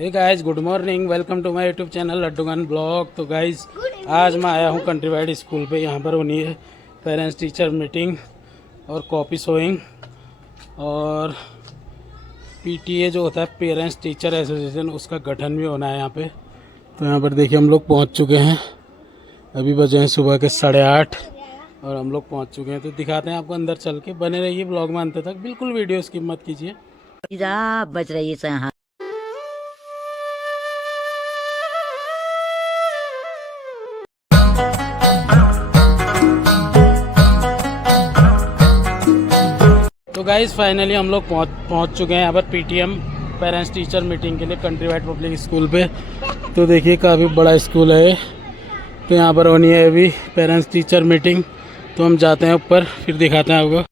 Hey guys, good morning. Welcome to my YouTube channel लड्डूगन blog. तो guys, आज मैं आया हूँ कंट्री वाइड स्कूल पे। यहाँ पर होनी है पेरेंट्स टीचर मीटिंग और कॉपी शोइंग और पीटीए जो होता है पेरेंट्स टीचर एसोसिएशन, उसका गठन भी होना है यहाँ पे। तो यहाँ पर देखिए हम लोग पहुँच चुके हैं। अभी बजे हैं सुबह के 8:30 और हम लोग पहुँच चुके हैं। तो दिखाते हैं आपको अंदर चल के। बने रहिए ब्लॉग में अंत तक, बिल्कुल वीडियो स्किप मत कीजिए। बच रही है। तो गाइस, फाइनली हम लोग पहुंच चुके हैं यहाँ पर पीटीएम पेरेंट्स टीचर मीटिंग के लिए कंट्री वाइड पब्लिक स्कूल पे। तो देखिए काफ़ी बड़ा स्कूल है। तो यहाँ पर होनी है अभी पेरेंट्स टीचर मीटिंग। तो हम जाते हैं ऊपर, फिर दिखाते हैं आपको।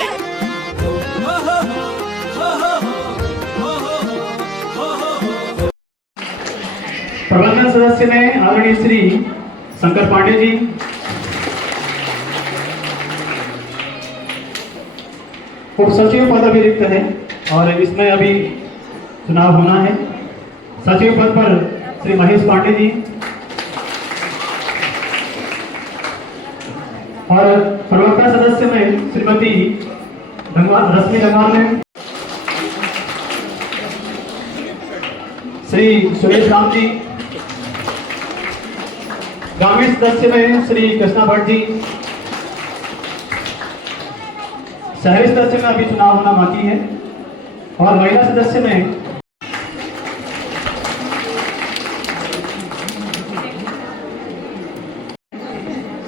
प्रबंधन सदस्य में आदरणीय श्री शंकर पांडे जी, उप सचिव पद अभी रिक्त है और इसमें अभी चुनाव होना है। सचिव पद पर श्री महेश पांडे जी और प्रवक्ता सदस्य में श्रीमती रश्मि गंगवार मैम, श्री सुरेश राम जी, ग्रामीण सदस्य में श्री कृष्णा भट्ट जी, शहरी सदस्य में अभी चुनाव होना बाकी है और महिला सदस्य में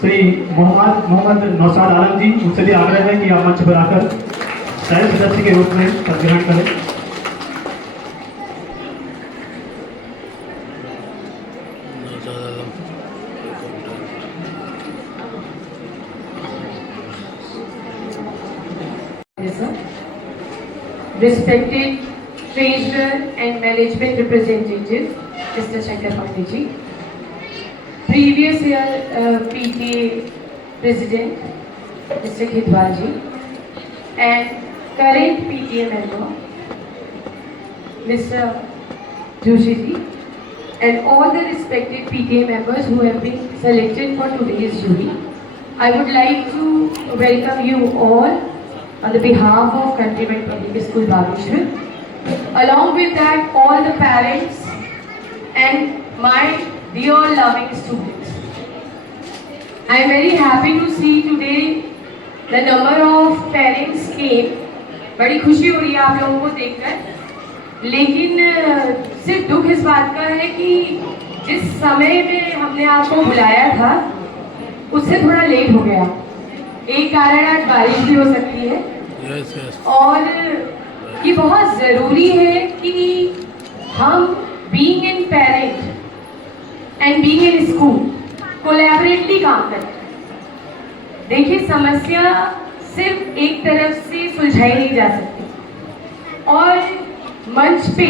श्री मोहम्मद नौशाद आलम जी। उनसे भी आग्रह है कि आप मंच पर आकर शहरी सदस्य के रूप में पद ग्रहण करें। Respected Treasurer and Management Representative, Mr. Shankar Pandey ji, previous year PTA President, Mr. Khidwal ji, and current PTA member, Mr. Joshi ji, and all the respected PTA members who have been selected for today's jury. I would like to welcome you all on the behalf of Countryman Public School Bageshwar. Along with that, all the parents and my dear loving students. I am very happy to see today the number of parents came. बड़ी खुशी हो रही है आप लोगों को देखकर, लेकिन सिर्फ दुख इस बात का है कि जिस समय में हमने आपको बुलाया था उससे थोड़ा लेट हो गया। एक कारण आज बारिश भी हो सकती है। और ये बहुत ज़रूरी है कि हम being in parent and being in school collaboratively काम करें। देखिए, समस्या सिर्फ एक तरफ से सुलझाई नहीं जा सकती और मंच पे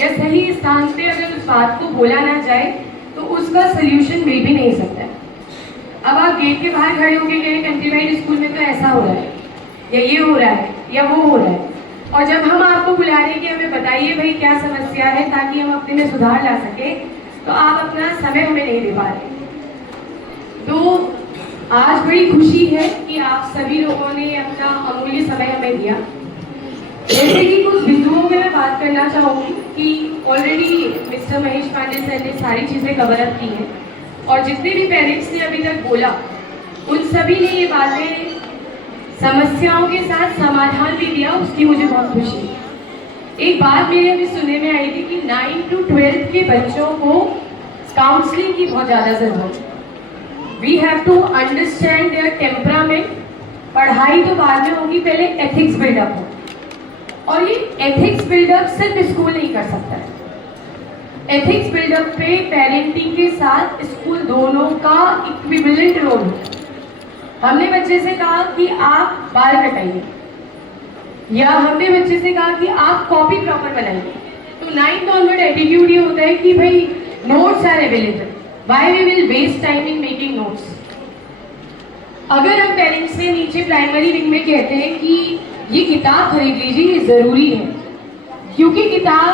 या सही स्थान पे अगर उस बात को बोला ना जाए तो उसका सल्यूशन मिल भी नहीं सकता। अब आप गेट के बाहर खड़े होकर कहें कंट्री वाइड स्कूल में तो ऐसा हो रहा है या ये हो रहा है या वो हो रहा है, और जब हम आपको बुला रहे हैं कि हमें बताइए भाई क्या समस्या है ताकि हम अपने में सुधार ला सके, तो आप अपना समय हमें नहीं दे पा रहे। तो आज बड़ी खुशी है कि आप सभी लोगों ने अपना अमूल्य समय हमें दिया। जैसे कि कुछ बिंदुओं में मैं बात करना चाहूँगी कि already mister Mahesh Pandey sir ने सारी चीज़ें कवर अप की हैं और जितने भी पेरेंट्स ने अभी तक बोला उन सभी ने ये बातें समस्याओं के साथ समाधान भी दिया, उसकी मुझे बहुत खुशी है। एक बात मेरे अभी सुनने में आई थी कि 9 to 12 के बच्चों को काउंसलिंग की बहुत ज़्यादा ज़रूरत है। We have to understand their temperament. पढ़ाई तो बाद में होगी, पहले एथिक्स बिल्डअप हो, और ये एथिक्स बिल्डअप सिर्फ स्कूल नहीं कर सकता है। एथिक्स बिल्डअप पे पेरेंटिंग के साथ स्कूल दोनों का इक्विवेलेंट रोल है। हमने बच्चे से कहा कि आप बाल कटाइए या हमने बच्चे से कहा कि आप कॉपी प्रॉपर बनाइए, तो 9th ऑनवर्ड एटीट्यूड ये होता है कि भाई notes are available, why we will waste time in making notes. अगर हम पेरेंट्स से नीचे प्राइमरी विंग में कहते हैं कि ये किताब खरीद लीजिए, ये ज़रूरी है, क्योंकि किताब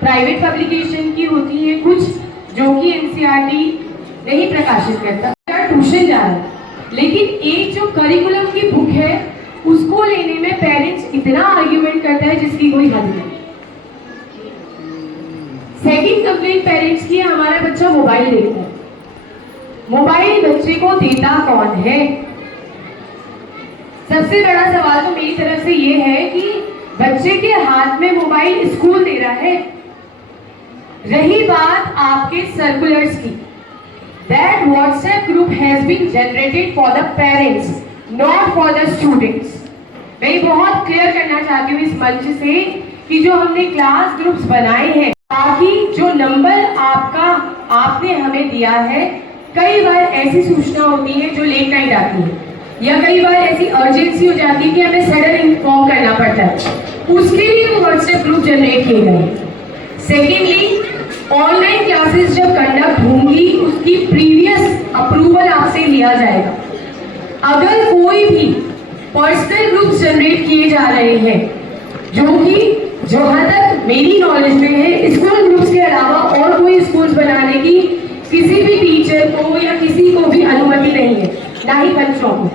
प्राइवेट पब्लिकेशन की होती है, कुछ जो कि एनसीईआरटी नहीं प्रकाशित करता, ट्यूशन जा रहा है। लेकिन एक जो करिकुलम की बुक है उसको लेने में पेरेंट्स इतना आर्ग्यूमेंट करता है जिसकी कोई हद नहीं। सेकंड कंप्लेंट पेरेंट्स की है, हमारा बच्चा मोबाइल देखता है। मोबाइल बच्चे को देता कौन है? सबसे बड़ा सवाल तो मेरी तरफ से ये है कि बच्चे के हाथ में मोबाइल स्कूल दे रहा है। रही बात आपके सर्कुलर्स की, that WhatsApp group has been generated for the parents, not for the students. मैं ये बहुत क्लियर करना चाहती हूँ इस मंच से कि जो हमने क्लास ग्रुप्स बनाए हैं ताकि जो नंबर आपने हमें दिया है, कई बार ऐसी सूचना होती है जो लेट नाइट आती है या कई बार ऐसी अर्जेंसी हो जाती है कि हमें सडन इन्फॉर्म करना पड़ता है, उसके लिए वो व्हाट्सएप ग्रुप जनरेट किए गए। सेकेंडली, ऑनलाइन क्लासेस जब कंडक्ट होंगी उसकी प्रीवियस अप्रूवल आपसे लिया जाएगा। अगर कोई भी पर्सनल ग्रुप्स जनरेट किए जा रहे हैं जो कि जहां तक मेरी नॉलेज में है स्कूल ग्रुप्स के अलावा और कोई स्कूल्स बनाने की किसी भी टीचर को या किसी को भी अनुमति नहीं है, ना ही बच्चों को।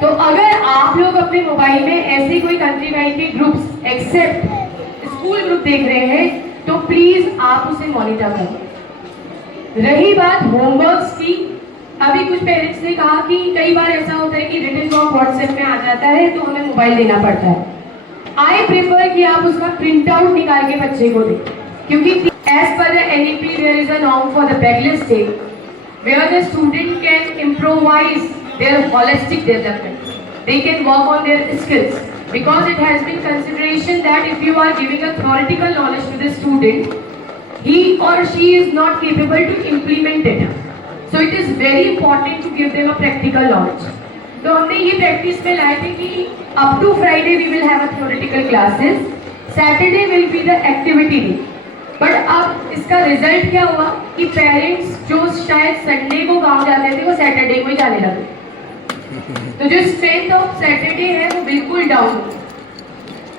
तो अगर आप लोग अपने मोबाइल में ऐसे कोई कंट्री वाइड के ग्रुप्स एक्सेप्ट स्कूल ग्रुप देख रहे हैं तो प्लीज आप उसे मॉनिटर करें। रही बात होमवर्क्स की, अभी कुछ पेरेंट्स ने कहा कि कई बार ऐसा होता है कि रिटन वर्क व्हाट्सएप में आ जाता है तो हमें मोबाइल देना पड़ता है। आई प्रेफर कि आप उसका प्रिंट आउट निकाल के बच्चे को दें, क्योंकि as per the NEP there is a norm for the bagless day where the student can improvise their holistic development. They can work on their skills because it has been consideration that if you are giving a theoretical knowledge to the student, he or she is not capable to implement it. So it is very important to give them a practical knowledge. तो हमने ये practice में लाए थे कि up to Friday we will have a theoretical classes, Saturday will be the activity day. But अब इसका result क्या हुआ कि पेरेंट्स जो शायद संडे को गांव जाते थे वो सैटरडे को ही जाने लगे, तो जो स्ट्रेंथ ऑफ सैटरडे है वो बिल्कुल डाउन।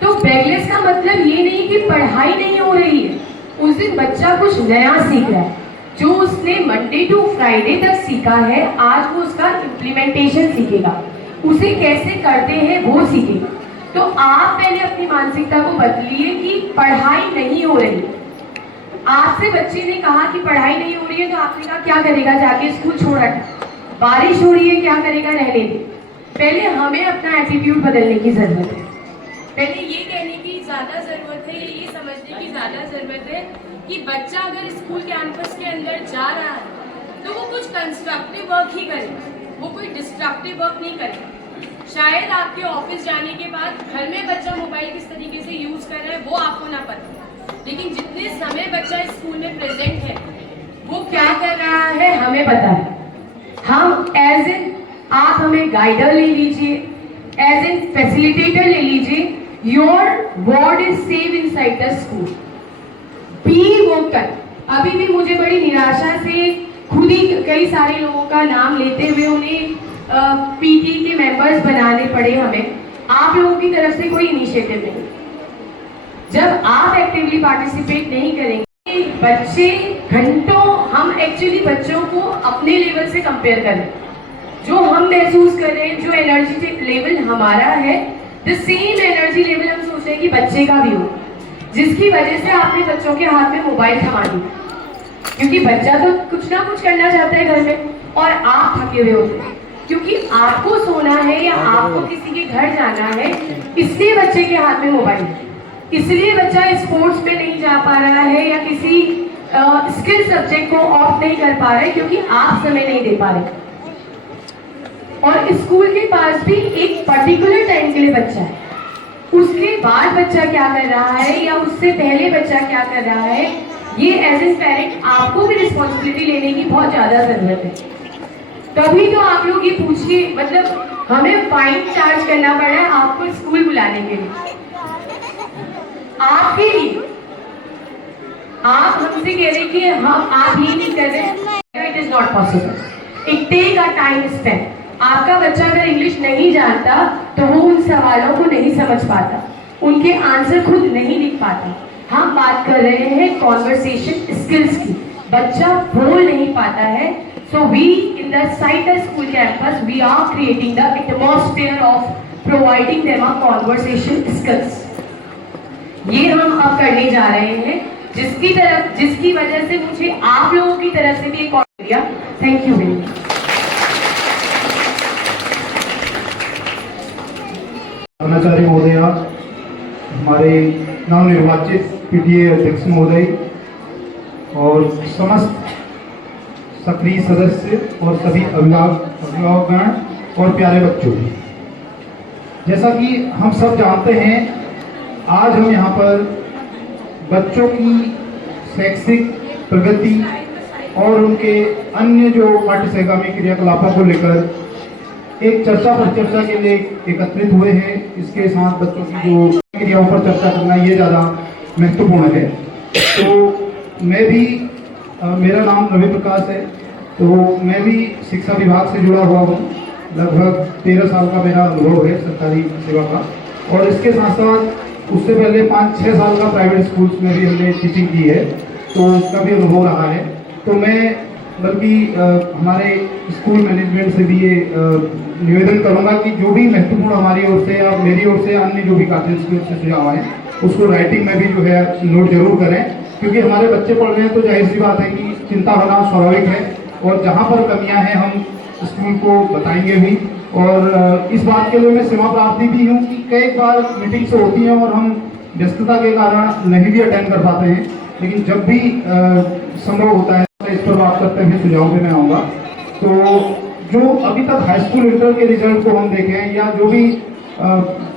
तो बैकलेस का मतलब ये नहीं कि पढ़ाई नहीं हो रही है, उस दिन बच्चा कुछ नया सीख रहा है, जो उसने मंडे टू फ्राइडे तक सीखा है आज वो उसका इम्प्लीमेंटेशन सीखेगा, उसे कैसे करते हैं वो सीखेगा। तो आप पहले अपनी मानसिकता को बदलिए कि पढ़ाई नहीं हो रही। आपसे बच्चे ने कहा कि पढ़ाई नहीं हो रही है तो आपने कहा क्या करेगा, जाके स्कूल छोड़ रखा, बारिश हो रही है क्या करेगा, रहने दे। पहले हमें अपना एटीट्यूड बदलने की जरूरत है, पहले ये कहने की ज्यादा जरूरत है, ये समझने की ज्यादा जरूरत है कि बच्चा अगर स्कूल कैंपस के अंदर जा रहा है तो वो कुछ कंस्ट्रक्टिव वर्क ही करेगा, वो कोई डिस्ट्रक्टिव वर्क नहीं करेगा। शायद आपके ऑफिस जाने के बाद घर में बच्चा मोबाइल किस तरीके से यूज कर रहा है वो आपको ना पता, लेकिन जितने समय बच्चा स्कूल में प्रेजेंट है वो क्या कर रहा है हमें पता है। हम एज एन, आप हमें गाइडर ले लीजिए, एज एन फैसिलिटेटर ले लीजिए, your word is save inside the school, be vocal. अभी भी मुझे बड़ी निराशा से खुद ही कई सारे लोगों का नाम लेते हुए उन्हें पीटी के मेंबर्स बनाने पड़े हमें, आप लोगों की तरफ से कोई इनिशिएटिव नहीं। जब आप एक्टिवली पार्टिसिपेट नहीं करेंगे, बच्चे घंटों, हम एक्चुअली बच्चों को अपने लेवल से कंपेयर करें, जो हम महसूस कर रहे हैं, जो एनर्जी लेवल हमारा है, द सेम एनर्जी लेवल हम सोच रहे हैं कि बच्चे का भी हो, जिसकी वजह से आपने बच्चों के हाथ में मोबाइल थमा दिया, क्योंकि बच्चा तो कुछ ना कुछ करना चाहता है घर में और आप थके हुए होते हैं, क्योंकि आपको सोना है या आपको किसी के घर जाना है, इसलिए बच्चे के हाथ में मोबाइल है, इसलिए बच्चा स्पोर्ट्स में नहीं जा पा रहा है या किसी स्किल सब्जेक्ट को ऑप्ट नहीं कर पा रहे क्योंकि आप समय नहीं दे पा रहे। और स्कूल के पास भी एक पर्टिकुलर टाइम के लिए बच्चा है, उसके बाद बच्चा क्या कर रहा है या उससे पहले बच्चा क्या कर रहा है, ये एज ए पेरेंट आपको भी रिस्पॉन्सिबिलिटी लेने की बहुत ज्यादा जरूरत है। तभी तो आप लोग ये पूछिए, मतलब हमें फाइन चार्ज करना पड़ रहा है आपको स्कूल बुलाने के लिए, आपके लिए। आप हमसे कह रहे कि हम आप ये नहीं कर रहे, it is not possible, it take a time spend. आपका बच्चा अगर इंग्लिश नहीं जानता तो वो उन सवालों को नहीं समझ पाता, उनके आंसर खुद नहीं लिख पाता। हम बात कर रहे हैं कॉन्वर्सेशन स्किल्स की। बच्चा बोल नहीं पाता है, so we in the sighter school campus we are creating the atmosphere of providing them a conversation skills. ये हम अब करने जा रहे हैं, जिसकी वजह से मुझे आप लोगों की तरफ से भी एक ऑर्डर दिया। Thank you very much. कर्मचारी महोदय, हमारे नवनिर्वाचित पीटीए अध्यक्ष महोदय और समस्त सक्रिय सदस्य और सभी अभिभावकगण और प्यारे बच्चों, जैसा कि हम सब जानते हैं, आज हम यहाँ पर बच्चों की शैक्षिक प्रगति और उनके अन्य जो पाठ्य सहगामी क्रियाकलापों को लेकर एक चर्चा परिचर्चा के लिए एकत्रित हुए हैं। इसके साथ बच्चों की जो क्रियाओं पर चर्चा करना ये ज़्यादा महत्वपूर्ण है। तो मैं भी मेरा नाम रवि प्रकाश है, तो मैं भी शिक्षा विभाग से जुड़ा हुआ हूँ। लगभग 13 साल का मेरा अनुभव है सरकारी सेवा का, और इसके साथ साथ उससे पहले 5-6 साल का प्राइवेट स्कूल्स में भी हमने टीचिंग की है, तो उसका भी अनुभव रहा है। तो मैं बल्कि हमारे स्कूल मैनेजमेंट से भी ये निवेदन करूंगा कि जो भी महत्वपूर्ण हमारी ओर से या मेरी ओर से अन्य जो भी गार्जियंस की ओर से सुझाव आए उसको राइटिंग में भी जो है नोट जरूर करें, क्योंकि हमारे बच्चे पढ़ रहे हैं तो जाहिर सी बात है कि चिंता होना स्वाभाविक है, और जहाँ पर कमियाँ हैं हम स्कूल को बताएंगे भी। और इस बात के लिए मैं क्षमा प्रार्थी भी हूँ कि कई बार मीटिंग्स होती हैं और हम व्यस्तता के कारण नहीं भी अटेंड कर पाते हैं, लेकिन जब भी संभव होता है तो इस पर बात करते हुए सुझाव पे मैं आऊँगा। तो जो अभी तक हाई स्कूल इंटर के रिजल्ट को हम देखें या जो भी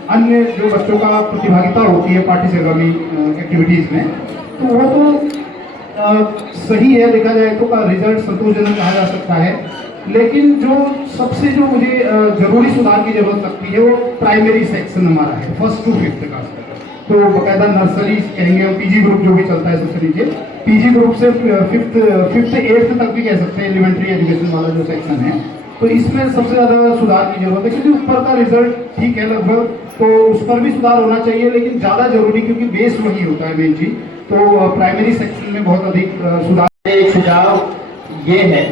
अन्य जो बच्चों का प्रतिभागिता होती है पाठ्य सहगामी एक्टिविटीज़ में, तो वो तो सही है, देखा जाए तो का रिजल्ट संतोषजनक कहा जा सकता है। लेकिन जो सबसे जो मुझे जरूरी सुधार की जरूरत लगती है वो प्राइमरी सेक्शन हमारा है, 1st to 5th का। तो बाकायदा नर्सरी कहेंगे और पीजी ग्रुप जो भी चलता है सबसे नीचे, पीजी ग्रुप से 5th 8th तक भी कह सकते हैं, एलिमेंट्री एजुकेशन वाला जो सेक्शन है, तो इसमें सबसे ज़्यादा सुधार की जरूरत है। क्योंकि ऊपर का रिजल्ट ठीक है लगभग, तो उस पर भी सुधार होना चाहिए, लेकिन ज़्यादा जरूरी क्योंकि बेस वही होता है मेन चीज, तो प्राइमरी सेक्शन में बहुत अधिक सुधार। एक सुझाव ये है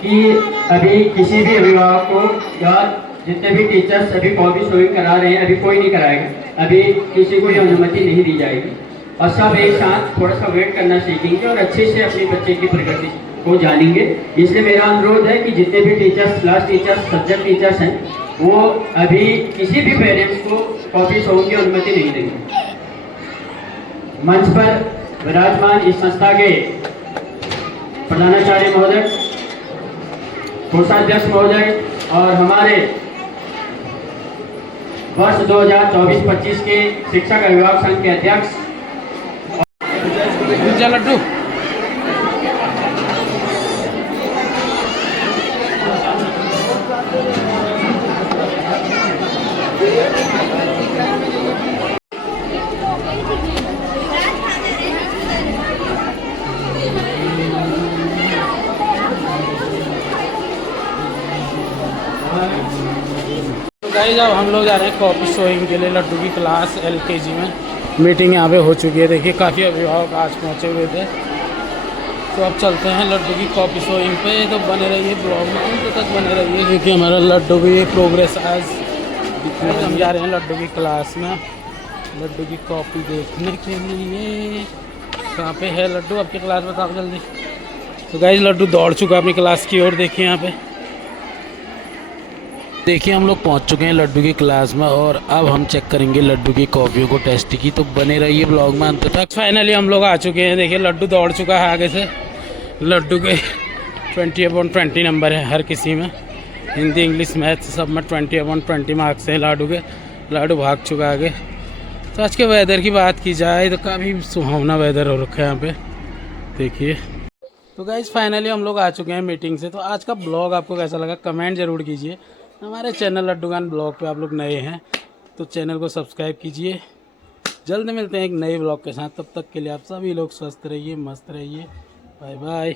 कि अभी किसी भी अभिभावक को या जितने भी टीचर्स अभी कॉपी शोइंग करा रहे हैं, अभी कोई नहीं कराएगा, अभी किसी को ये अनुमति नहीं दी जाएगी, और सब एक साथ थोड़ा सा वेट करना सीखेंगे और अच्छे से अपने बच्चे की प्रगति को जानेंगे। इसलिए मेरा अनुरोध है कि जितने भी teachers, class teachers, subject teachers हैं, वो अभी किसी भी पेरेंट्स को कॉपी शोइंग की अनुमति नहीं देंगे। मंच पर विराजमान इस संस्था के प्रधानाचार्य महोदय, कोषाध्यक्ष महोदय और हमारे वर्ष 2024-25 के शिक्षक अभिभावक संघ के अध्यक्ष लड्डू गाइस अब हम लोग जा रहे हैं कॉपी शोइंग के लिए। लड्डू की क्लास LKG में मीटिंग यहाँ पे हो चुकी है। देखिए काफ़ी अभिभावक आज पहुँचे हुए थे, तो अब चलते हैं लड्डू की कॉपी शोइंग पे। तो बने रहिए ब्लॉग में, अंत तक बने रहिए। देखिए हमारा लड्डू की प्रोग्रेस आज हम जा रहे हैं लड्डू की क्लास में, लड्डू की कॉपी देखने के लिए। कहाँ पे है लड्डू? आपकी क्लास बताओ जल्दी। तो गाइस लड्डू दौड़ चुका अपनी क्लास की ओर। देखिए यहाँ पे देखिए हम लोग पहुंच चुके हैं लड्डू की क्लास में, और अब हम चेक करेंगे लड्डू की कॉपियों को, टेस्ट की। तो बने रहिए ब्लॉग में अंत तक। फाइनली हम लोग आ चुके हैं। देखिए लड्डू दौड़ चुका है आगे से। लड्डू के 20/20 नंबर है हर किसी में, हिंदी, इंग्लिश, मैथ सब में 20/20 मार्क्स हैं लाडू के। लाडू भाग चुका आगे। तो आज के वेदर की बात की जाए तो काफ़ी सुहावना वेदर हो रखा है यहाँ पे, देखिए। तो गाइस फाइनली हम लोग आ चुके हैं मीटिंग से। तो आज का ब्लॉग आपको कैसा लगा कमेंट ज़रूर कीजिए। हमारे चैनल लड्डूगान ब्लॉग पे आप लोग नए हैं तो चैनल को सब्सक्राइब कीजिए। जल्द मिलते हैं एक नए ब्लॉग के साथ। तब तक के लिए आप सभी लोग स्वस्थ रहिए, मस्त रहिए। Bye bye.